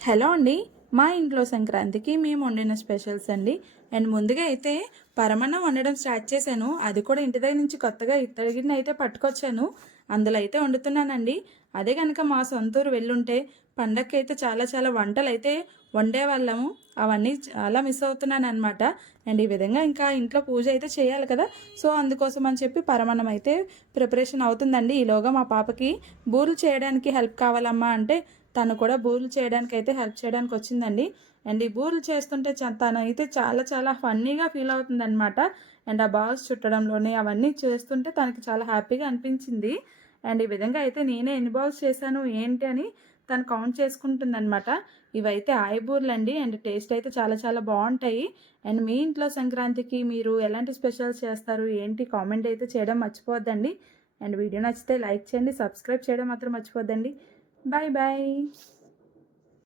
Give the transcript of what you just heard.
Hello అండి. మా ఇంట్లో సంక్రాంతికి మేము వండిన స్పెషల్స్ అండి. అండ్ ముందుగా అయితే పరమాన్నం వండడం స్టార్ట్ చేశాను. అది కూడా ఇంటి దగ్గర నుంచి కొత్తగా ఇత్తడి గిన్నె అయితే పట్టుకొచ్చాను. అందులో అయితే వండుతున్నానండి. అదే కనుక మా సొంతూరు వెళ్ళుంటే పండగకి అయితే చాలా చాలా వంటలైతే వండేవాళ్ళము. అవన్నీ చాలా మిస్ అవుతున్నాను అనమాట. అండ్ ఈ విధంగా ఇంకా ఇంట్లో పూజ అయితే చేయాలి కదా. సో అందుకోసం అని చెప్పి పరమాన్నం అయితే ప్రిపరేషన్ అవుతుందండి. ఈలోగా మా పాపకి బూరెలు చేయడానికి హెల్ప్ కావాలమ్మా అంటే తను కూడా బూరెలు చేయడానికి అయితే హెల్ప్ చేయడానికి వచ్చిందండి. అండ్ ఈ బూరెలు చేస్తుంటే తనైతే చాలా చాలా ఫన్నీగా ఫీల్ అవుతుందనమాట. అండ్ ఆ బాల్స్ చుట్టడంలోనే అవన్నీ చేస్తుంటే తనకి చాలా హ్యాపీగా అనిపించింది. అండ్ ఈ విధంగా అయితే నేనే ఎన్ని బాల్స్ చేశాను ఏంటి అని తను కౌంట్ చేసుకుంటుందనమాట. ఇవైతే బూరెలండి. అండ్ టేస్ట్ అయితే చాలా చాలా బాగుంటాయి. అండ్ మీ ఇంట్లో సంక్రాంతికి మీరు ఎలాంటి స్పెషల్స్ చేస్తారు ఏంటి కామెంట్ అయితే చేయడం మర్చిపోవద్దండి. అండ్ వీడియో నచ్చితే లైక్ చేయండి, సబ్స్క్రైబ్ చేయడం మాత్రం మర్చిపోద్దండి. Bye bye.